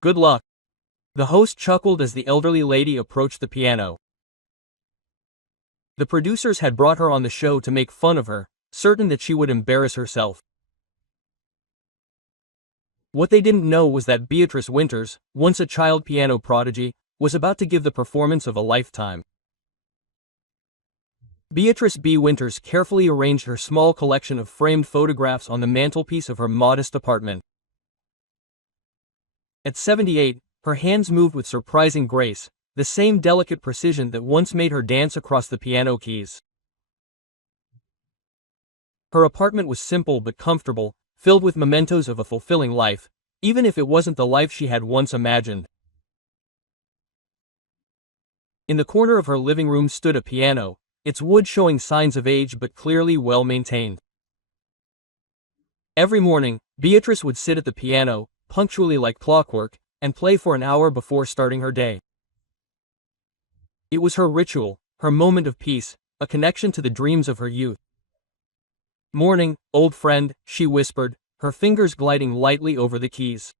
Good luck." The host chuckled as the elderly lady approached the piano. The producers had brought her on the show to make fun of her, certain that she would embarrass herself. What they didn't know was that Beatrice Winters, once a child piano prodigy, was about to give the performance of a lifetime. Beatrice B. Winters carefully arranged her small collection of framed photographs on the mantelpiece of her modest apartment. At 78, her hands moved with surprising grace, the same delicate precision that once made her dance across the piano keys. Her apartment was simple but comfortable, filled with mementos of a fulfilling life, even if it wasn't the life she had once imagined. In the corner of her living room stood a piano, its wood showing signs of age but clearly well maintained. Every morning, Beatrice would sit at the piano, punctually like clockwork, and play for an hour before starting her day. It was her ritual, her moment of peace, a connection to the dreams of her youth. "Morning, old friend," she whispered, her fingers gliding lightly over the keys.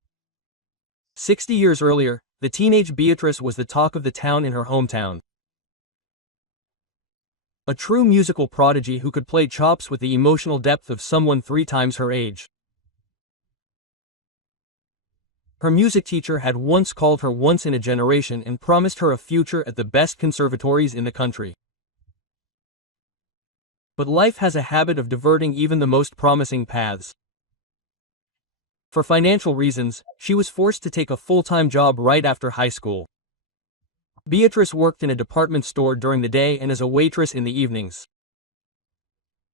60 years earlier, the teenage Beatrice was the talk of the town in her hometown. A true musical prodigy who could play chops with the emotional depth of someone 3 times her age. Her music teacher had once called her once in a generation and promised her a future at the best conservatories in the country. But life has a habit of diverting even the most promising paths. For financial reasons, she was forced to take a full-time job right after high school. Beatrice worked in a department store during the day and as a waitress in the evenings.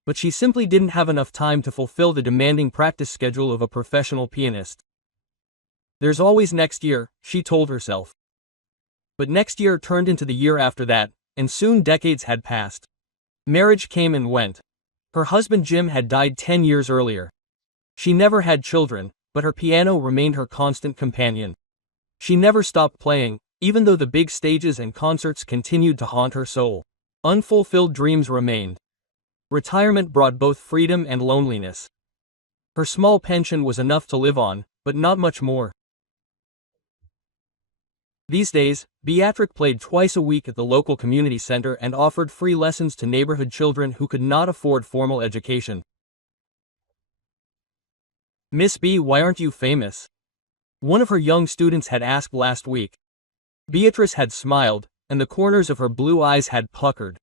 But she simply didn't have enough time to fulfill the demanding practice schedule of a professional pianist. "There's always next year," she told herself. But next year turned into the year after that, and soon decades had passed. Marriage came and went. Her husband Jim had died 10 years earlier. She never had children, but her piano remained her constant companion. She never stopped playing, even though the big stages and concerts continued to haunt her soul. Unfulfilled dreams remained. Retirement brought both freedom and loneliness. Her small pension was enough to live on, but not much more. These days, Beatrice played twice a week at the local community center and offered free lessons to neighborhood children who could not afford formal education. "Miss B, why aren't you famous?" one of her young students had asked last week. Beatrice had smiled, and the corners of her blue eyes had puckered.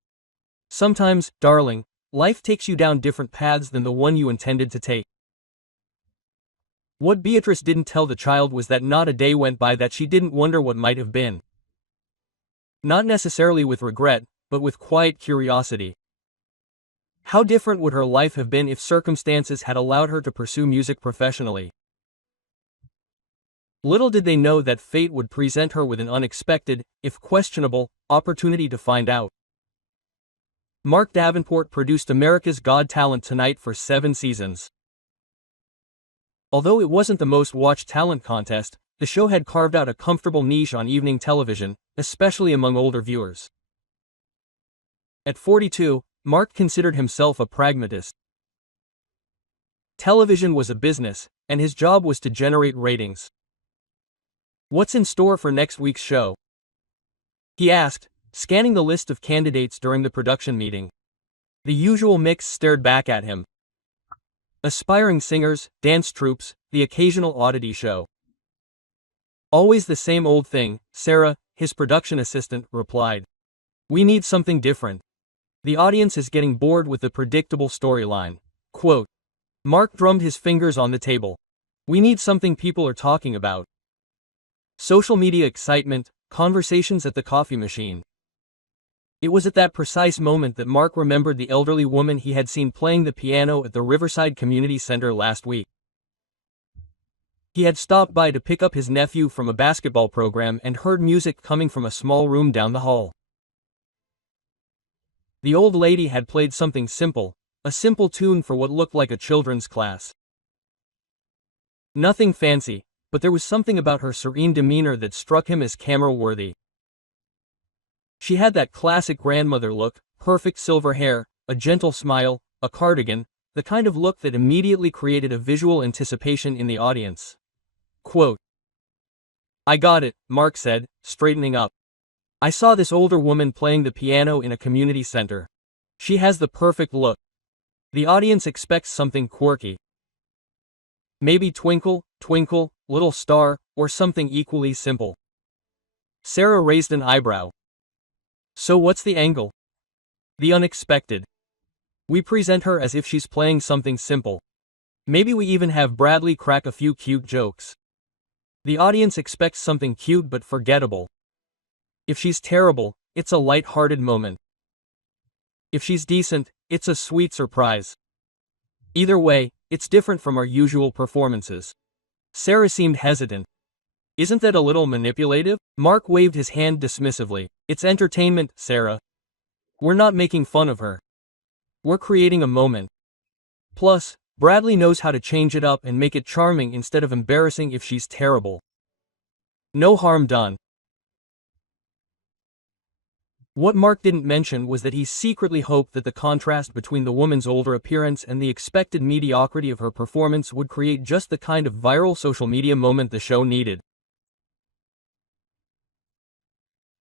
"Sometimes, darling, life takes you down different paths than the one you intended to take." What Beatrice didn't tell the child was that not a day went by that she didn't wonder what might have been. Not necessarily with regret, but with quiet curiosity. How different would her life have been if circumstances had allowed her to pursue music professionally? Little did they know that fate would present her with an unexpected, if questionable, opportunity to find out. Mark Davenport produced America's Got Talent Tonight for 7 seasons. Although it wasn't the most watched talent contest, the show had carved out a comfortable niche on evening television, especially among older viewers. At 42, Mark considered himself a pragmatist. Television was a business, and his job was to generate ratings. "What's in store for next week's show?" he asked, scanning the list of candidates during the production meeting. The usual mix stared back at him. Aspiring singers, dance troupes, the occasional oddity show. "Always the same old thing," Sarah, his production assistant, replied. "We need something different. The audience is getting bored with the predictable storyline." Quote. Mark drummed his fingers on the table. "We need something people are talking about. Social media excitement, conversations at the coffee machine." It was at that precise moment that Mark remembered the elderly woman he had seen playing the piano at the Riverside Community Center last week. He had stopped by to pick up his nephew from a basketball program and heard music coming from a small room down the hall. The old lady had played something simple, a simple tune for what looked like a children's class. Nothing fancy, but there was something about her serene demeanor that struck him as camera-worthy. She had that classic grandmother look, perfect silver hair, a gentle smile, a cardigan, the kind of look that immediately created a visual anticipation in the audience. Quote. I got it, Mark said, straightening up. I saw this older woman playing the piano in a community center. She has the perfect look. The audience expects something quirky. Maybe Twinkle, Twinkle, Little Star, or something equally simple. Sarah raised an eyebrow. So what's the angle? The unexpected. We present her as if she's playing something simple. Maybe we even have Bradley crack a few cute jokes. The audience expects something cute but forgettable. If she's terrible, it's a light-hearted moment. If she's decent, it's a sweet surprise. Either way, it's different from our usual performances. Sarah seemed hesitant. Isn't that a little manipulative? Mark waved his hand dismissively. It's entertainment, Sarah. We're not making fun of her. We're creating a moment. Plus, Bradley knows how to change it up and make it charming instead of embarrassing if she's terrible. No harm done. What Mark didn't mention was that he secretly hoped that the contrast between the woman's older appearance and the expected mediocrity of her performance would create just the kind of viral social media moment the show needed.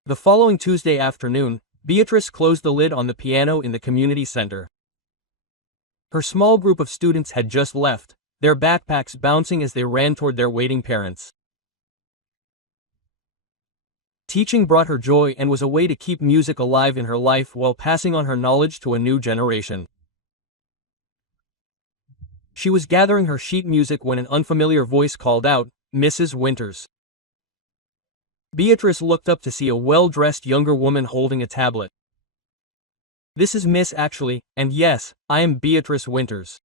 The following Tuesday afternoon, Beatrice closed the lid on the piano in the community center. Her small group of students had just left, their backpacks bouncing as they ran toward their waiting parents. Teaching brought her joy and was a way to keep music alive in her life while passing on her knowledge to a new generation. She was gathering her sheet music when an unfamiliar voice called out, "Mrs. Winters." Beatrice looked up to see a well-dressed younger woman holding a tablet. "This is Miss actually, and yes, I am Beatrice Winters."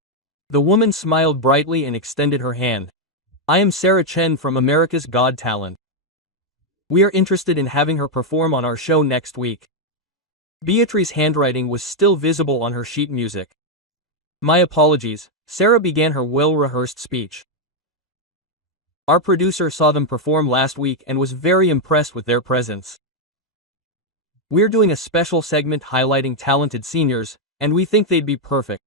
The woman smiled brightly and extended her hand. "I am Sarah Chen from America's Got Talent. We are interested in having her perform on our show next week." Beatrice's handwriting was still visible on her sheet music. "My apologies," Sarah began her well-rehearsed speech. "Our producer saw them perform last week and was very impressed with their presence. We're doing a special segment highlighting talented seniors, and we think they'd be perfect."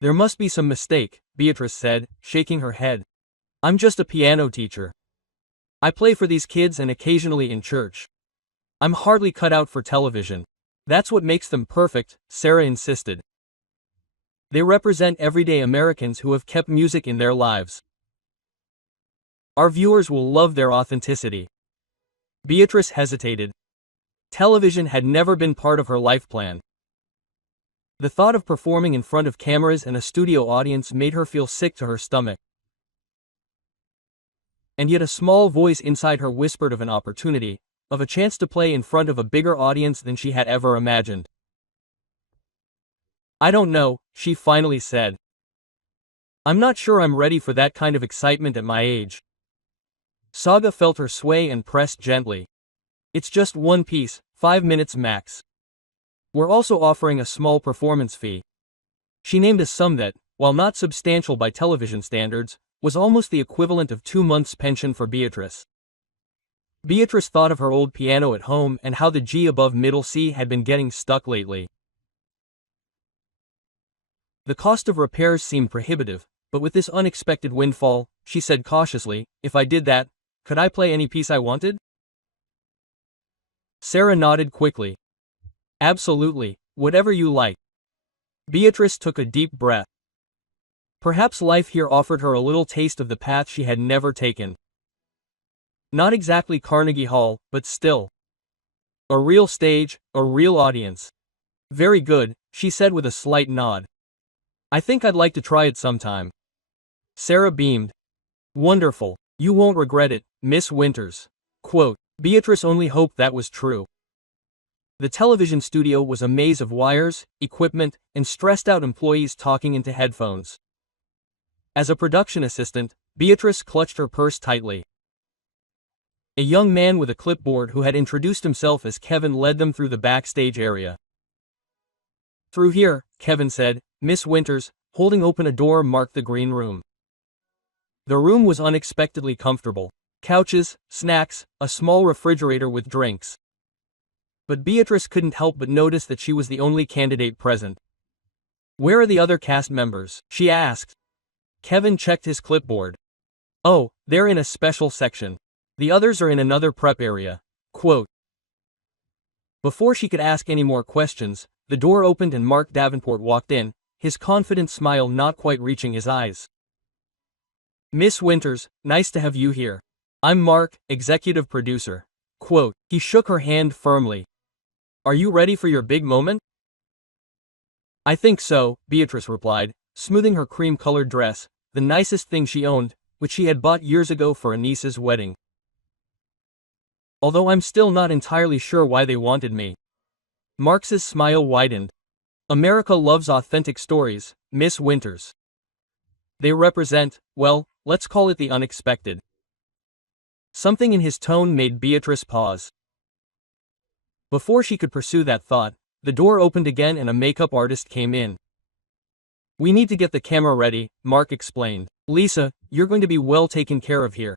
"There must be some mistake," Beatrice said, shaking her head. "I'm just a piano teacher. I play for these kids and occasionally in church. I'm hardly cut out for television." "That's what makes them perfect," Sarah insisted. "They represent everyday Americans who have kept music in their lives. Our viewers will love their authenticity." Beatrice hesitated. Television had never been part of her life plan. The thought of performing in front of cameras and a studio audience made her feel sick to her stomach. And yet a small voice inside her whispered of an opportunity, of a chance to play in front of a bigger audience than she had ever imagined. "I don't know," she finally said. "I'm not sure I'm ready for that kind of excitement at my age." Saga felt her sway and pressed gently. "It's just one piece, 5 minutes max. We're also offering a small performance fee." She named a sum that, while not substantial by television standards, was almost the equivalent of 2 months' pension for Beatrice. Beatrice thought of her old piano at home and how the G above middle C had been getting stuck lately. The cost of repairs seemed prohibitive, but with this unexpected windfall, she said cautiously, "If I did that, could I play any piece I wanted?" Sarah nodded quickly. "Absolutely, whatever you like." Beatrice took a deep breath. Perhaps life here offered her a little taste of the path she had never taken. Not exactly Carnegie Hall, but still. A real stage, a real audience. "Very good," she said with a slight nod. "I think I'd like to try it sometime." Sarah beamed. "Wonderful. You won't regret it, Miss Winters." Quote. Beatrice only hoped that was true. The television studio was a maze of wires, equipment, and stressed-out employees talking into headphones. As a production assistant, Beatrice clutched her purse tightly. A young man with a clipboard who had introduced himself as Kevin led them through the backstage area. "Through here," Kevin said. Miss Winters, holding open a door marked the green room. The room was unexpectedly comfortable. Couches, snacks, a small refrigerator with drinks. But Beatrice couldn't help but notice that she was the only candidate present. "Where are the other cast members?" she asked. Kevin checked his clipboard. "Oh, they're in a special section. The others are in another prep area. Quote. Before she could ask any more questions, the door opened and Mark Davenport walked in, his confident smile not quite reaching his eyes. Miss Winters, nice to have you here. I'm Mark, executive producer. Quote. He shook her hand firmly. Are you ready for your big moment? I think so, Beatrice replied, smoothing her cream-colored dress, the nicest thing she owned, which she had bought years ago for a niece's wedding. Although I'm still not entirely sure why they wanted me. Mark's smile widened. America loves authentic stories, Miss Winters. They represent, well, let's call it the unexpected. Something in his tone made Beatrice pause. Before she could pursue that thought, the door opened again and a makeup artist came in. We need to get the camera ready, Mark explained. Lisa, you're going to be well taken care of here.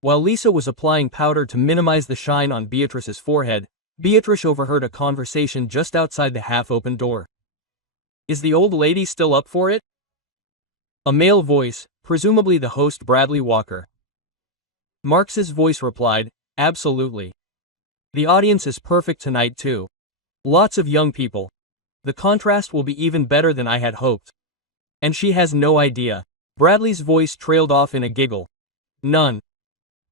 While Lisa was applying powder to minimize the shine on Beatrice's forehead, Beatrice overheard a conversation just outside the half-open door. Is the old lady still up for it? A male voice, presumably the host Bradley Walker. Mark's voice replied, absolutely. The audience is perfect tonight too. Lots of young people. The contrast will be even better than I had hoped. And she has no idea. Bradley's voice trailed off in a giggle. None.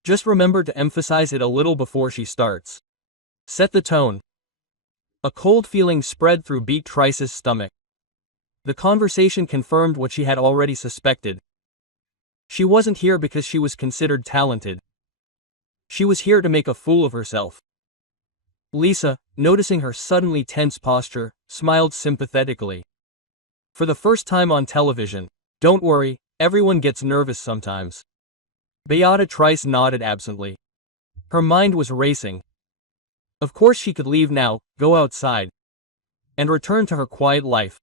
Just remember to emphasize it a little before she starts. Set the tone. A cold feeling spread through Beatrice's stomach. The conversation confirmed what she had already suspected. She wasn't here because she was considered talented. She was here to make a fool of herself. Lisa, noticing her suddenly tense posture, smiled sympathetically. For the first time on television. Don't worry, everyone gets nervous sometimes. Beatrice nodded absently. Her mind was racing. Of course she could leave now, go outside, and return to her quiet life.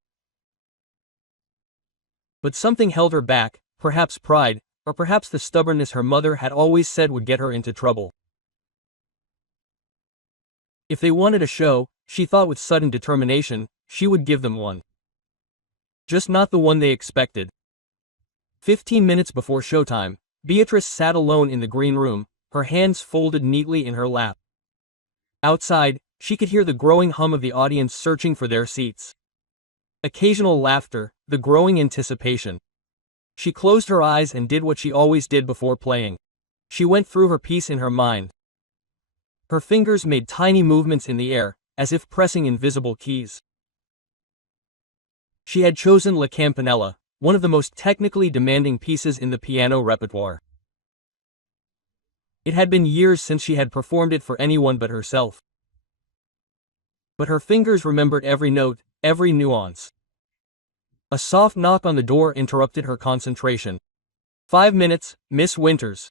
But something held her back, perhaps pride, or perhaps the stubbornness her mother had always said would get her into trouble. If they wanted a show, she thought with sudden determination, she would give them one. Just not the one they expected. 15 minutes before showtime, Beatrice sat alone in the green room, her hands folded neatly in her lap. Outside, she could hear the growing hum of the audience searching for their seats. Occasional laughter, the growing anticipation. She closed her eyes and did what she always did before playing. She went through her piece in her mind. Her fingers made tiny movements in the air, as if pressing invisible keys. She had chosen La Campanella, one of the most technically demanding pieces in the piano repertoire. It had been years since she had performed it for anyone but herself. But her fingers remembered every note, every nuance. A soft knock on the door interrupted her concentration. 5 minutes, Miss Winters,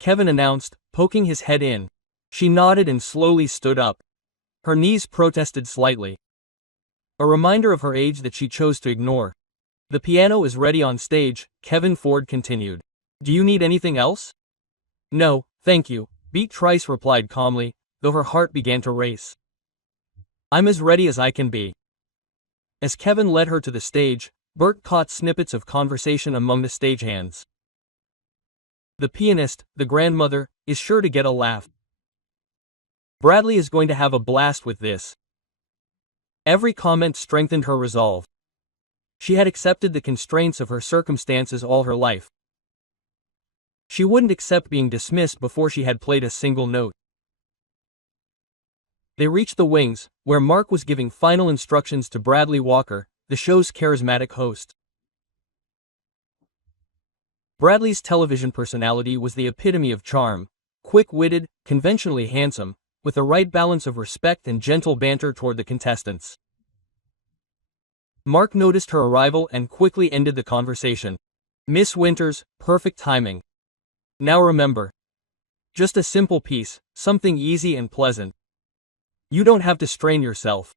Kevin announced, poking his head in. She nodded and slowly stood up. Her knees protested slightly. A reminder of her age that she chose to ignore. The piano is ready on stage, Kevin Ford continued. Do you need anything else? No, thank you, Beatrice replied calmly, though her heart began to race. I'm as ready as I can be. As Kevin led her to the stage, Bert caught snippets of conversation among the stagehands. The pianist, the grandmother, is sure to get a laugh. Bradley is going to have a blast with this. Every comment strengthened her resolve. She had accepted the constraints of her circumstances all her life. She wouldn't accept being dismissed before she had played a single note. They reached the wings, where Mark was giving final instructions to Bradley Walker, the show's charismatic host. Bradley's television personality was the epitome of charm, quick-witted, conventionally handsome, with the right balance of respect and gentle banter toward the contestants. Mark noticed her arrival and quickly ended the conversation. Miss Winters, perfect timing. Now remember. Just a simple piece, something easy and pleasant. You don't have to strain yourself.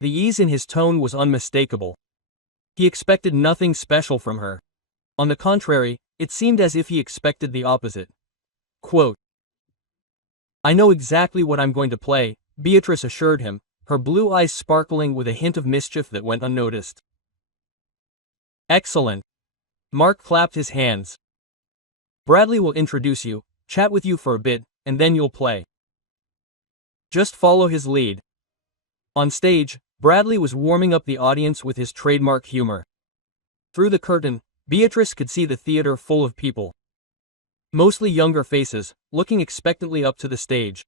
The ease in his tone was unmistakable. He expected nothing special from her. On the contrary, it seemed as if he expected the opposite. Quote, I know exactly what I'm going to play, Beatrice assured him, her blue eyes sparkling with a hint of mischief that went unnoticed. Excellent. Mark clapped his hands. Bradley will introduce you, chat with you for a bit, and then you'll play. Just follow his lead. On stage, Bradley was warming up the audience with his trademark humor. Through the curtain, Beatrice could see the theater full of people. Mostly younger faces, looking expectantly up to the stage.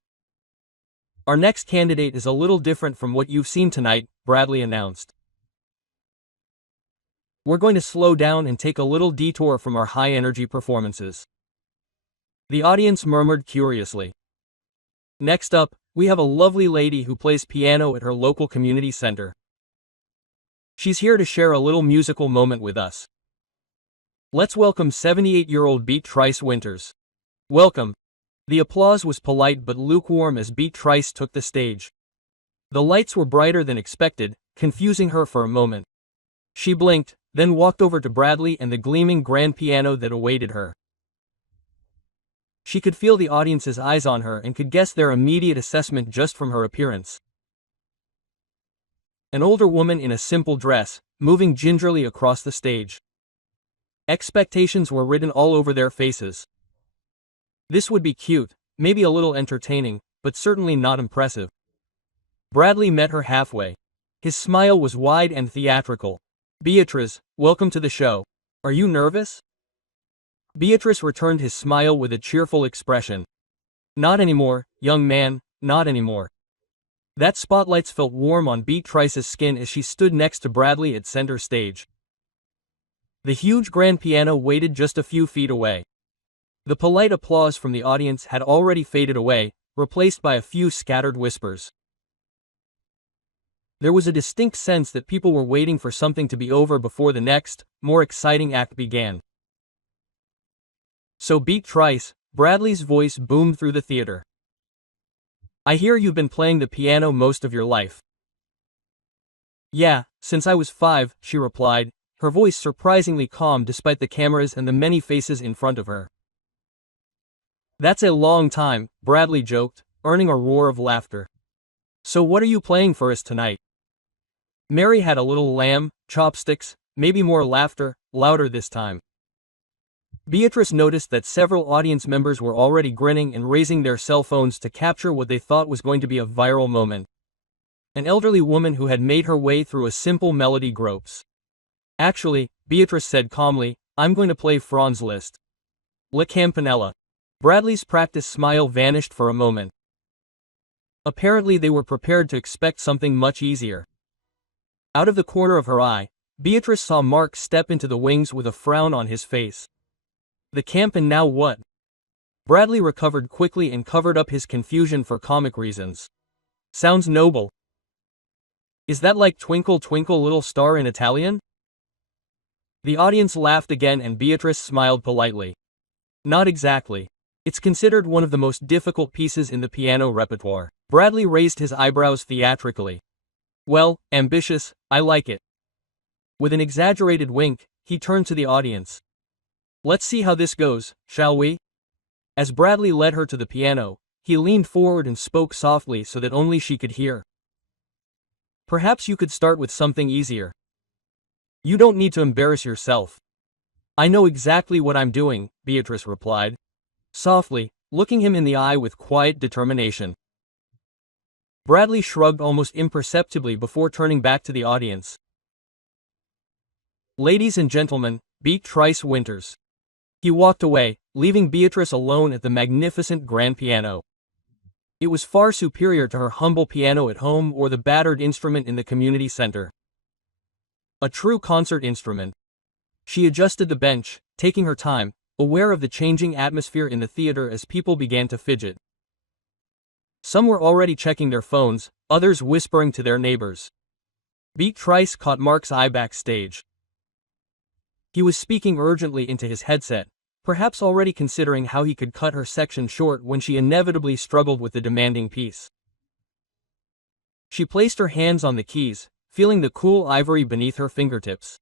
Our next candidate is a little different from what you've seen tonight, Bradley announced. We're going to slow down and take a little detour from our high-energy performances. The audience murmured curiously. Next up, we have a lovely lady who plays piano at her local community center. She's here to share a little musical moment with us. Let's welcome 78-year-old Beatrice Winters. Welcome. The applause was polite but lukewarm as Beatrice took the stage. The lights were brighter than expected, confusing her for a moment. She blinked, then walked over to Bradley and the gleaming grand piano that awaited her. She could feel the audience's eyes on her and could guess their immediate assessment just from her appearance. An older woman in a simple dress, moving gingerly across the stage. Expectations were written all over their faces. This would be cute, maybe a little entertaining, but certainly not impressive. Bradley met her halfway. His smile was wide and theatrical. Beatrice, welcome to the show. Are you nervous? Beatrice returned his smile with a cheerful expression. Not anymore, young man, not anymore. That spotlights felt warm on Beatrice's skin as she stood next to Bradley at center stage. The huge grand piano waited just a few feet away. The polite applause from the audience had already faded away, replaced by a few scattered whispers. There was a distinct sense that people were waiting for something to be over before the next, more exciting act began. So Beatrice, Bradley's voice boomed through the theater. I hear you've been playing the piano most of your life. Yeah, since I was 5, she replied, her voice surprisingly calm despite the cameras and the many faces in front of her. That's a long time, Bradley joked, earning a roar of laughter. So what are you playing for us tonight? Mary had a little lamb, chopsticks, maybe more laughter, louder this time. Beatrice noticed that several audience members were already grinning and raising their cell phones to capture what they thought was going to be a viral moment. An elderly woman who had made her way through a simple melody gropes. Actually, Beatrice said calmly, I'm going to play Franz Liszt. La Campanella. Bradley's practiced smile vanished for a moment. Apparently they were prepared to expect something much easier. Out of the corner of her eye, Beatrice saw Mark step into the wings with a frown on his face. The camp and now what? Bradley recovered quickly and covered up his confusion for comic reasons. Sounds noble. Is that like Twinkle Twinkle Little Star in Italian? The audience laughed again and Beatrice smiled politely. Not exactly. It's considered one of the most difficult pieces in the piano repertoire. Bradley raised his eyebrows theatrically. Well, ambitious, I like it. With an exaggerated wink, he turned to the audience. Let's see how this goes, shall we? As Bradley led her to the piano, he leaned forward and spoke softly so that only she could hear. Perhaps you could start with something easier. You don't need to embarrass yourself. I know exactly what I'm doing, Beatrice replied. Softly, looking him in the eye with quiet determination. Bradley shrugged almost imperceptibly before turning back to the audience. Ladies and gentlemen, Beatrice Winters. He walked away, leaving Beatrice alone at the magnificent grand piano. It was far superior to her humble piano at home or the battered instrument in the community center. A true concert instrument. She adjusted the bench, taking her time, aware of the changing atmosphere in the theater as people began to fidget. Some were already checking their phones, others whispering to their neighbors. Beatrice caught Mark's eye backstage. He was speaking urgently into his headset, perhaps already considering how he could cut her section short when she inevitably struggled with the demanding piece. She placed her hands on the keys, feeling the cool ivory beneath her fingertips.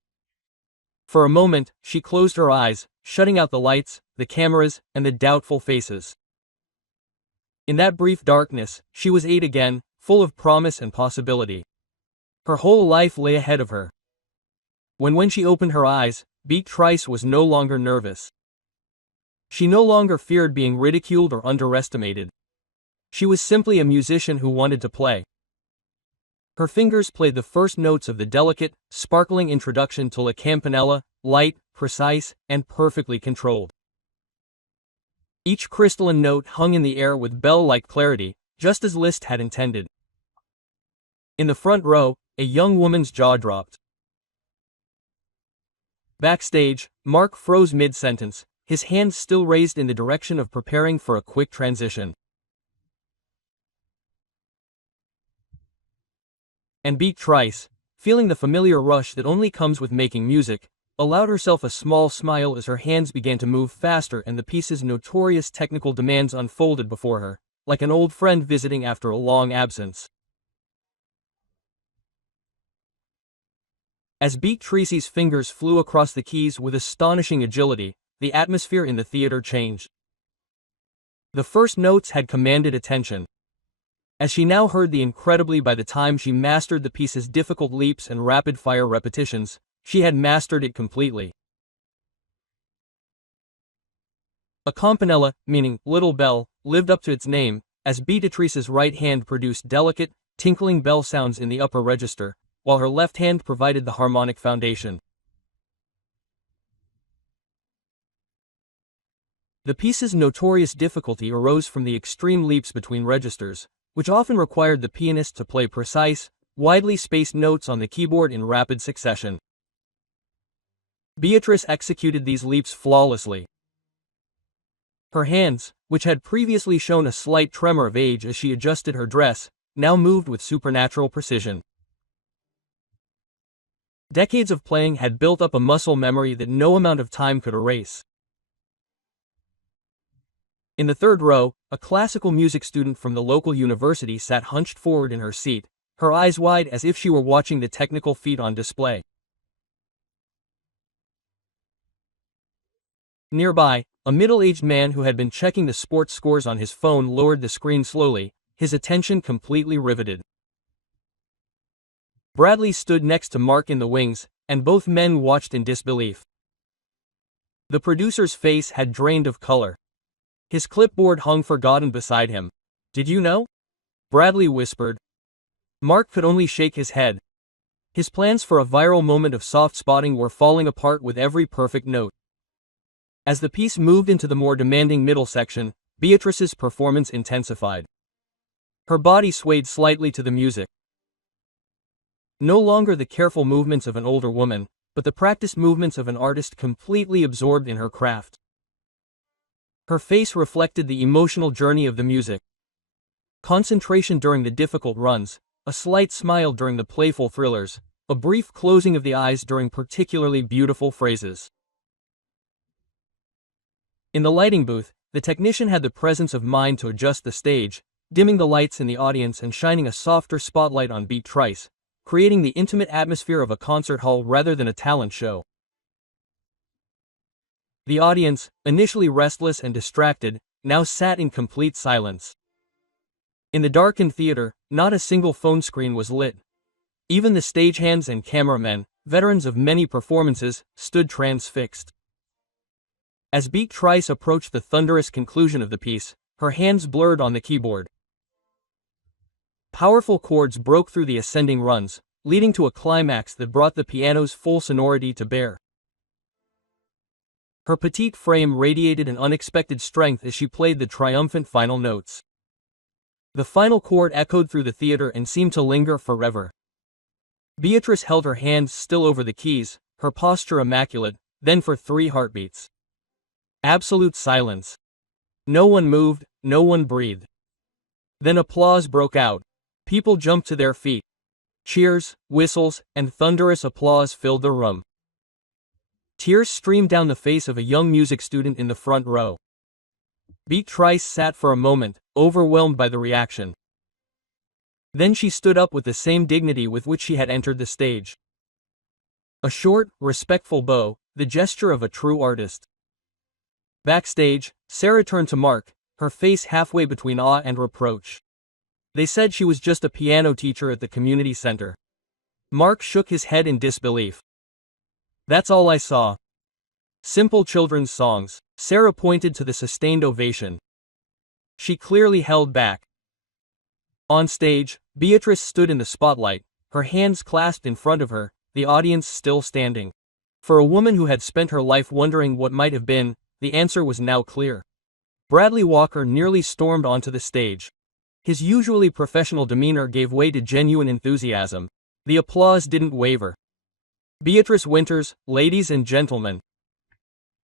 For a moment, she closed her eyes, shutting out the lights, the cameras, and the doubtful faces. In that brief darkness, she was 8 again, full of promise and possibility. Her whole life lay ahead of her. When she opened her eyes, Beatrice was no longer nervous. She no longer feared being ridiculed or underestimated. She was simply a musician who wanted to play. Her fingers played the first notes of the delicate, sparkling introduction to La Campanella, light, precise, and perfectly controlled. Each crystalline note hung in the air with bell-like clarity, just as Liszt had intended. In the front row, a young woman's jaw dropped. Backstage, Mark froze mid-sentence, his hands still raised in the direction of preparing for a quick transition. And Beatrice, feeling the familiar rush that only comes with making music, allowed herself a small smile as her hands began to move faster and the piece's notorious technical demands unfolded before her, like an old friend visiting after a long absence. As Beatrice's fingers flew across the keys with astonishing agility, the atmosphere in the theater changed. The first notes had commanded attention. As she now heard the incredibly by the time she mastered the piece's difficult leaps and rapid-fire repetitions, she had mastered it completely. A campanella, meaning little bell, lived up to its name, as Beatrice's right hand produced delicate, tinkling bell sounds in the upper register, while her left hand provided the harmonic foundation. The piece's notorious difficulty arose from the extreme leaps between registers, which often required the pianist to play precise, widely spaced notes on the keyboard in rapid succession. Beatrice executed these leaps flawlessly. Her hands, which had previously shown a slight tremor of age as she adjusted her dress, now moved with supernatural precision. Decades of playing had built up a muscle memory that no amount of time could erase. In the third row, a classical music student from the local university sat hunched forward in her seat, her eyes wide as if she were watching the technical feat on display. Nearby, a middle-aged man who had been checking the sports scores on his phone lowered the screen slowly, his attention completely riveted. Bradley stood next to Mark in the wings, and both men watched in disbelief. The producer's face had drained of color. His clipboard hung forgotten beside him. "Did you know?" Bradley whispered. Mark could only shake his head. His plans for a viral moment of soft spotting were falling apart with every perfect note. As the piece moved into the more demanding middle section, Beatrice's performance intensified. Her body swayed slightly to the music. No longer the careful movements of an older woman, but the practiced movements of an artist completely absorbed in her craft. Her face reflected the emotional journey of the music. Concentration during the difficult runs, a slight smile during the playful thrillers, a brief closing of the eyes during particularly beautiful phrases. In the lighting booth, the technician had the presence of mind to adjust the stage, dimming the lights in the audience and shining a softer spotlight on Beatrice, creating the intimate atmosphere of a concert hall rather than a talent show. The audience, initially restless and distracted, now sat in complete silence. In the darkened theater, not a single phone screen was lit. Even the stagehands and cameramen, veterans of many performances, stood transfixed. As Beatrice approached the thunderous conclusion of the piece, her hands blurred on the keyboard. Powerful chords broke through the ascending runs, leading to a climax that brought the piano's full sonority to bear. Her petite frame radiated an unexpected strength as she played the triumphant final notes. The final chord echoed through the theater and seemed to linger forever. Beatrice held her hands still over the keys, her posture immaculate, then for 3 heartbeats. Absolute silence. No one moved, no one breathed. Then applause broke out. People jumped to their feet. Cheers, whistles, and thunderous applause filled the room. Tears streamed down the face of a young music student in the front row. Beatrice sat for a moment, overwhelmed by the reaction. Then she stood up with the same dignity with which she had entered the stage. A short, respectful bow, the gesture of a true artist. Backstage, Sarah turned to Mark, her face halfway between awe and reproach. They said she was just a piano teacher at the community center. Mark shook his head in disbelief. "That's all I saw." Simple children's songs. Sarah pointed to the sustained ovation. She clearly held back. On stage, Beatrice stood in the spotlight, her hands clasped in front of her, the audience still standing. For a woman who had spent her life wondering what might have been, the answer was now clear. Bradley Walker nearly stormed onto the stage. His usually professional demeanor gave way to genuine enthusiasm. The applause didn't waver. Beatrice Winters, ladies and gentlemen.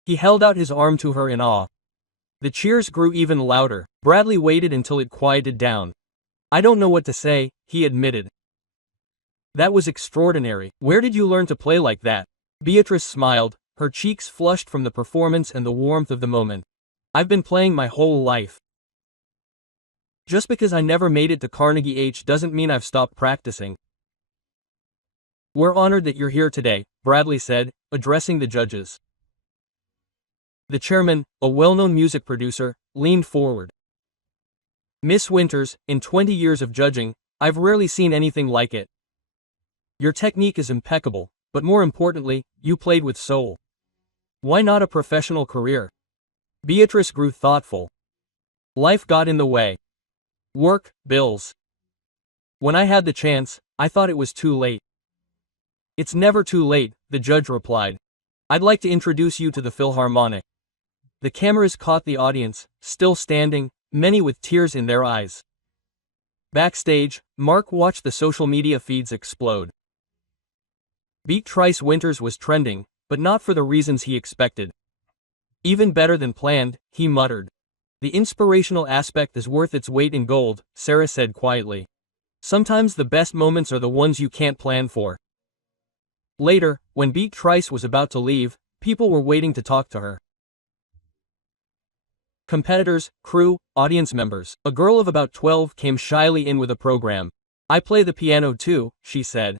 He held out his arm to her in awe. The cheers grew even louder. Bradley waited until it quieted down. I don't know what to say, he admitted. That was extraordinary. Where did you learn to play like that? Beatrice smiled, her cheeks flushed from the performance and the warmth of the moment. I've been playing my whole life. Just because I never made it to Carnegie H doesn't mean I've stopped practicing. We're honored that you're here today, Bradley said, addressing the judges. The chairman, a well-known music producer, leaned forward. Miss Winters, in 20 years of judging, I've rarely seen anything like it. Your technique is impeccable, but more importantly, you played with soul. Why not a professional career? Beatrice grew thoughtful. Life got in the way. Work, bills. When I had the chance, I thought it was too late. It's never too late, the judge replied. I'd like to introduce you to the Philharmonic. The cameras caught the audience, still standing, many with tears in their eyes. Backstage, Mark watched the social media feeds explode. Beatrice Winters was trending, but not for the reasons he expected. Even better than planned, he muttered. The inspirational aspect is worth its weight in gold, Sarah said quietly. Sometimes the best moments are the ones you can't plan for. Later, when Beatrice was about to leave, people were waiting to talk to her. Competitors, crew, audience members. A girl of about 12 came shyly in with a program. I play the piano too, she said.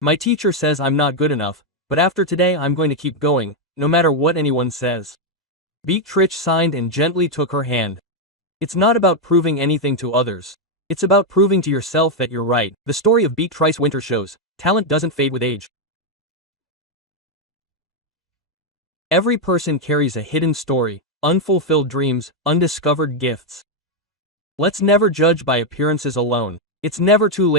My teacher says I'm not good enough, but after today I'm going to keep going, no matter what anyone says. Beatrice signed and gently took her hand. It's not about proving anything to others. It's about proving to yourself that you're right. The story of Beatrice Winters shows, talent doesn't fade with age. Every person carries a hidden story, unfulfilled dreams, undiscovered gifts. Let's never judge by appearances alone. It's never too late.